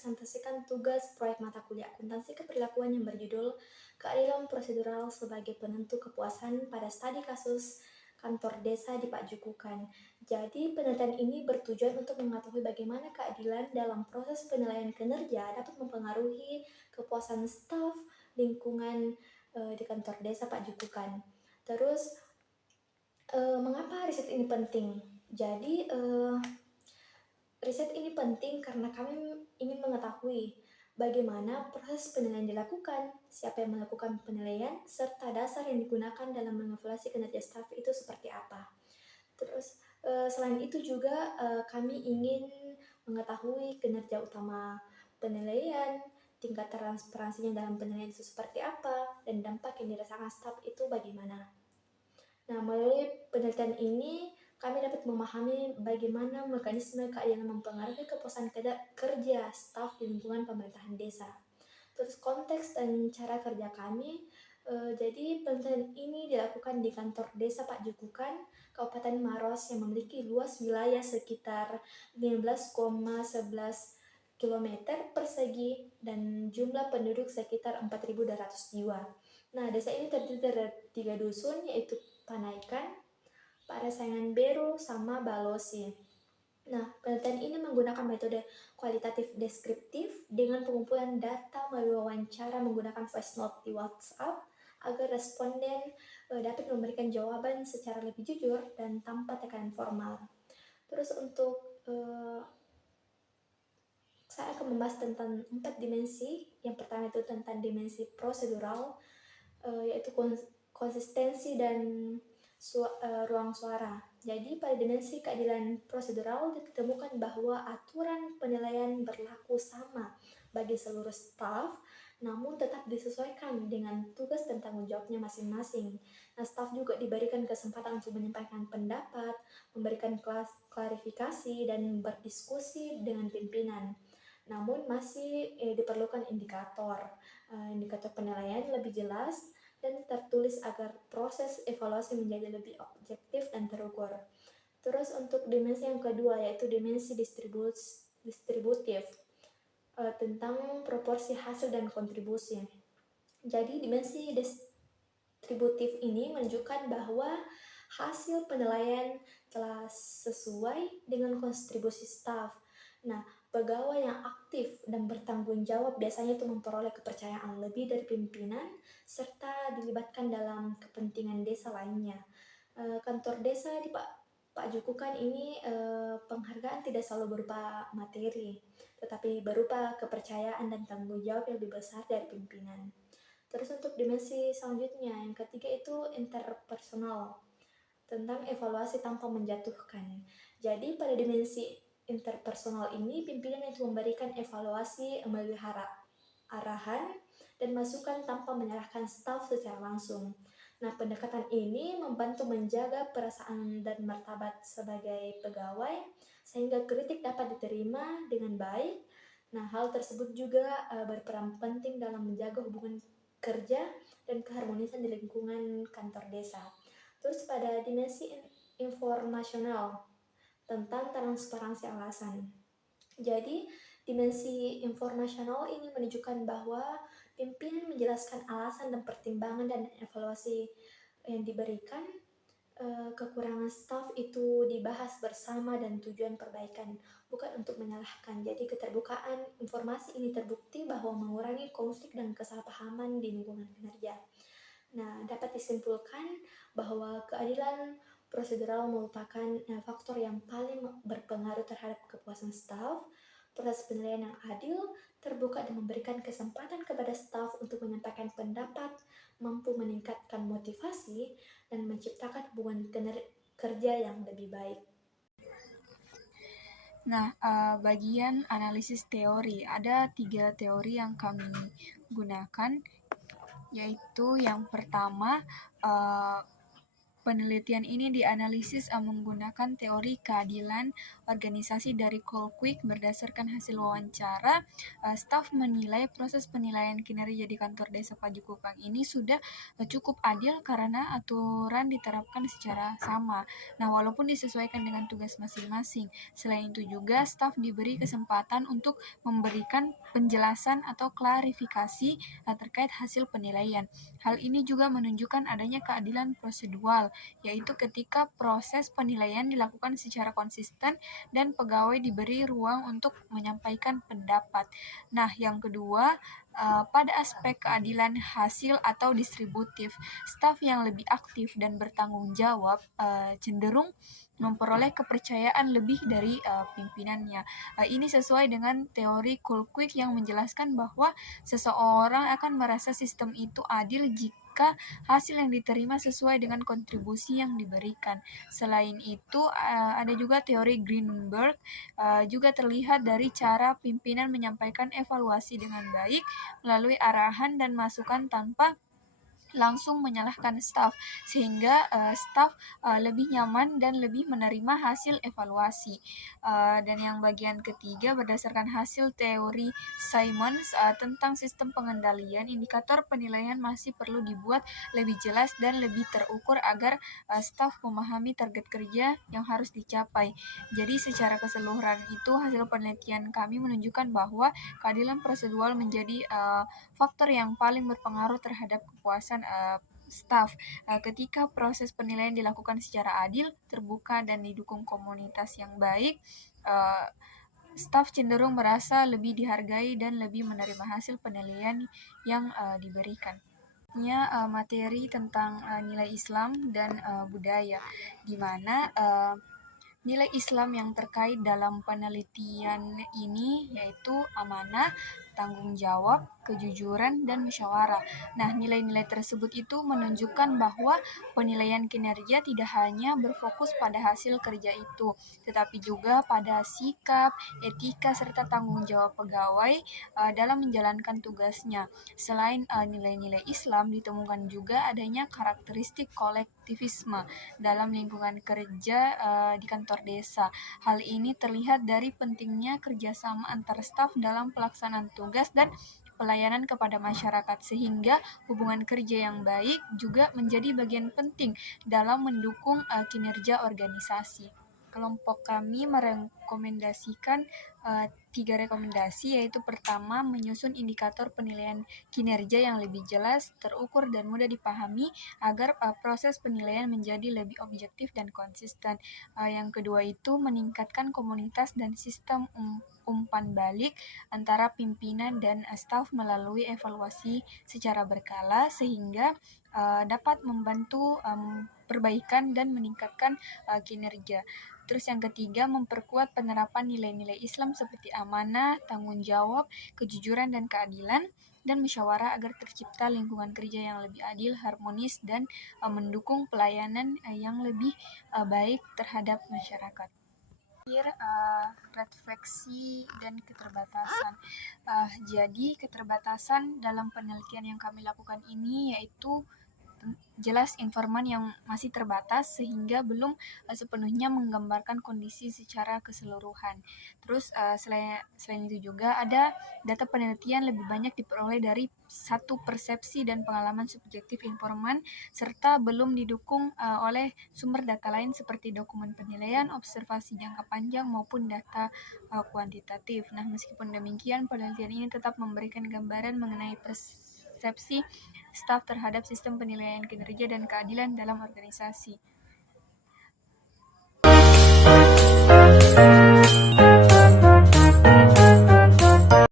mempresentasikan tugas proyek mata kuliah akuntansi keperlakuan yang berjudul Keadilan Prosedural sebagai Penentu Kepuasan pada Studi Kasus Kantor Desa di Pak Jukukan. Jadi, penelitian ini bertujuan untuk mengetahui bagaimana keadilan dalam proses penilaian kinerja dapat mempengaruhi kepuasan staf lingkungan di kantor desa Pak Jukukan. Terus, mengapa riset ini penting? Jadi, riset ini penting karena kami ingin mengetahui bagaimana proses penilaian dilakukan, siapa yang melakukan penilaian, serta dasar yang digunakan dalam mengevaluasi kinerja staf itu seperti apa. Terus, selain itu juga kami ingin mengetahui kinerja utama penilaian, tingkat transparansinya dalam penilaian itu seperti apa, dan dampak yang dirasakan staf itu bagaimana. Nah, melalui penelitian ini, kami dapat memahami bagaimana mekanisme keadilan mempengaruhi kepuasan kerja staf di lingkungan pemerintahan desa. Terus konteks dan cara kerja kami, jadi penelitian ini dilakukan di kantor desa Pak Jukukan, Kabupaten Maros yang memiliki luas wilayah sekitar 15,11 km persegi dan jumlah penduduk sekitar 4.200 jiwa. Nah, desa ini terdiri dari 3 dusun, yaitu Panaikan, Parasangan Beru, sama Balosi. Nah, penelitian ini menggunakan metode kualitatif deskriptif dengan pengumpulan data melalui wawancara menggunakan voice note di WhatsApp agar responden dapat memberikan jawaban secara lebih jujur dan tanpa tekanan formal. Terus untuk saya akan membahas tentang 4 dimensi. Yang pertama itu tentang dimensi prosedural, yaitu konsistensi dan ruang suara. Jadi pada dimensi keadilan prosedural ditemukan bahwa aturan penilaian berlaku sama bagi seluruh staf, namun tetap disesuaikan dengan tugas dan tanggung jawabnya masing-masing. Nah, staf juga diberikan kesempatan untuk menyampaikan pendapat, memberikan klarifikasi, dan berdiskusi dengan pimpinan. Namun masih diperlukan indikator penilaian lebih jelas dan tertulis agar proses evaluasi menjadi lebih objektif dan terukur. Terus untuk dimensi yang kedua yaitu dimensi distributif tentang proporsi hasil dan kontribusi. Jadi dimensi distributif ini menunjukkan bahwa hasil penilaian telah sesuai dengan kontribusi staf. Nah, pegawai yang aktif dan bertanggung jawab biasanya itu memperoleh kepercayaan lebih dari pimpinan serta dilibatkan dalam kepentingan desa lainnya. Kantor desa di Pak Jukukan ini penghargaan tidak selalu berupa materi, tetapi berupa kepercayaan dan tanggung jawab yang lebih besar dari pimpinan. Terus untuk dimensi selanjutnya, yang ketiga itu interpersonal, tentang evaluasi tanpa menjatuhkan. Jadi pada dimensi interpersonal ini, pimpinan itu memberikan evaluasi melalui arahan dan masukan tanpa menyalahkan staf secara langsung. Nah, pendekatan ini membantu menjaga perasaan dan martabat sebagai pegawai, sehingga kritik dapat diterima dengan baik. Nah, hal tersebut juga berperan penting dalam menjaga hubungan kerja dan keharmonisan di lingkungan kantor desa. Terus pada dimensi informasional tentang transparansi alasan. Jadi, dimensi informasional ini menunjukkan bahwa pimpinan menjelaskan alasan dan pertimbangan dan evaluasi yang diberikan. Kekurangan staf itu dibahas bersama dan tujuan perbaikan, bukan untuk menyalahkan. Jadi keterbukaan informasi ini terbukti bahwa mengurangi konflik dan kesalahpahaman di lingkungan kinerja. Nah, dapat disimpulkan bahwa keadilan prosedural merupakan faktor yang paling berpengaruh terhadap kepuasan staf. Proses penilaian yang adil, terbuka, dan memberikan kesempatan kepada staf untuk menyampaikan pendapat, mampu meningkatkan motivasi, dan menciptakan hubungan kerja yang lebih baik. Nah, bagian analisis teori. Ada 3 teori yang kami gunakan, yaitu yang pertama, penelitian ini dianalisis menggunakan teori keadilan organisasi dari Colquitt berdasarkan hasil wawancara, staf menilai proses penilaian kinerja di kantor desa Pajukupang ini sudah cukup adil karena aturan diterapkan secara sama. Nah, walaupun disesuaikan dengan tugas masing-masing. Selain itu juga staf diberi kesempatan untuk memberikan penjelasan atau klarifikasi terkait hasil penilaian. Hal ini juga menunjukkan adanya keadilan prosedural, yaitu ketika proses penilaian dilakukan secara konsisten dan pegawai diberi ruang untuk menyampaikan pendapat. Nah, yang kedua, pada aspek keadilan hasil atau distributif, staf yang lebih aktif dan bertanggung jawab cenderung memperoleh kepercayaan lebih dari pimpinannya. Ini sesuai dengan teori Colquitt yang menjelaskan bahwa seseorang akan merasa sistem itu adil jika hasil yang diterima sesuai dengan kontribusi yang diberikan. Selain itu, ada juga teori Greenberg, juga terlihat dari cara pimpinan menyampaikan evaluasi dengan baik melalui arahan dan masukan tanpa langsung menyalahkan staf, sehingga staf lebih nyaman dan lebih menerima hasil evaluasi. Dan yang bagian ketiga, berdasarkan hasil teori Simons tentang sistem pengendalian, indikator penilaian masih perlu dibuat lebih jelas dan lebih terukur agar staf memahami target kerja yang harus dicapai. Jadi secara keseluruhan itu hasil penelitian kami menunjukkan bahwa keadilan prosedural menjadi faktor yang paling berpengaruh terhadap kepuasan staf. Ketika proses penilaian dilakukan secara adil, terbuka, dan didukung komunitas yang baik, staf cenderung merasa lebih dihargai dan lebih menerima hasil penilaian yang diberikan. Materi tentang nilai Islam dan budaya, di mana nilai Islam yang terkait dalam penelitian ini yaitu amanah, tanggung jawab, kejujuran, dan musyawarah. Nah, nilai-nilai tersebut itu menunjukkan bahwa penilaian kinerja tidak hanya berfokus pada hasil kerja itu, tetapi juga pada sikap, etika, serta tanggung jawab pegawai dalam menjalankan tugasnya. Selain nilai-nilai Islam, ditemukan juga adanya karakteristik kolektivisme dalam lingkungan kerja di kantor desa. Hal ini terlihat dari pentingnya kerjasama antar staf dalam pelaksanaan tugas dan pelayanan kepada masyarakat, sehingga hubungan kerja yang baik juga menjadi bagian penting dalam mendukung kinerja organisasi. Kelompok kami merekomendasikan 3 rekomendasi, yaitu pertama, menyusun indikator penilaian kinerja yang lebih jelas, terukur, dan mudah dipahami agar proses penilaian menjadi lebih objektif dan konsisten. Yang kedua itu meningkatkan komunitas dan sistem umpan balik antara pimpinan dan staf melalui evaluasi secara berkala, sehingga dapat membantu perbaikan dan meningkatkan kinerja. Terus yang ketiga, memperkuat penerapan nilai-nilai Islam seperti amanah, tanggung jawab, kejujuran, dan keadilan, dan musyawarah agar tercipta lingkungan kerja yang lebih adil, harmonis, dan mendukung pelayanan yang lebih baik terhadap masyarakat. Refleksi dan keterbatasan. Jadi keterbatasan dalam penelitian yang kami lakukan ini yaitu jelas informan yang masih terbatas sehingga belum sepenuhnya menggambarkan kondisi secara keseluruhan. Terus selain itu juga ada data penelitian lebih banyak diperoleh dari satu persepsi dan pengalaman subjektif informan serta belum didukung oleh sumber data lain seperti dokumen penilaian, observasi jangka panjang maupun data kuantitatif. Nah, meskipun demikian, penelitian ini tetap memberikan gambaran mengenai persepsi staf terhadap sistem penilaian kinerja dan keadilan dalam organisasi.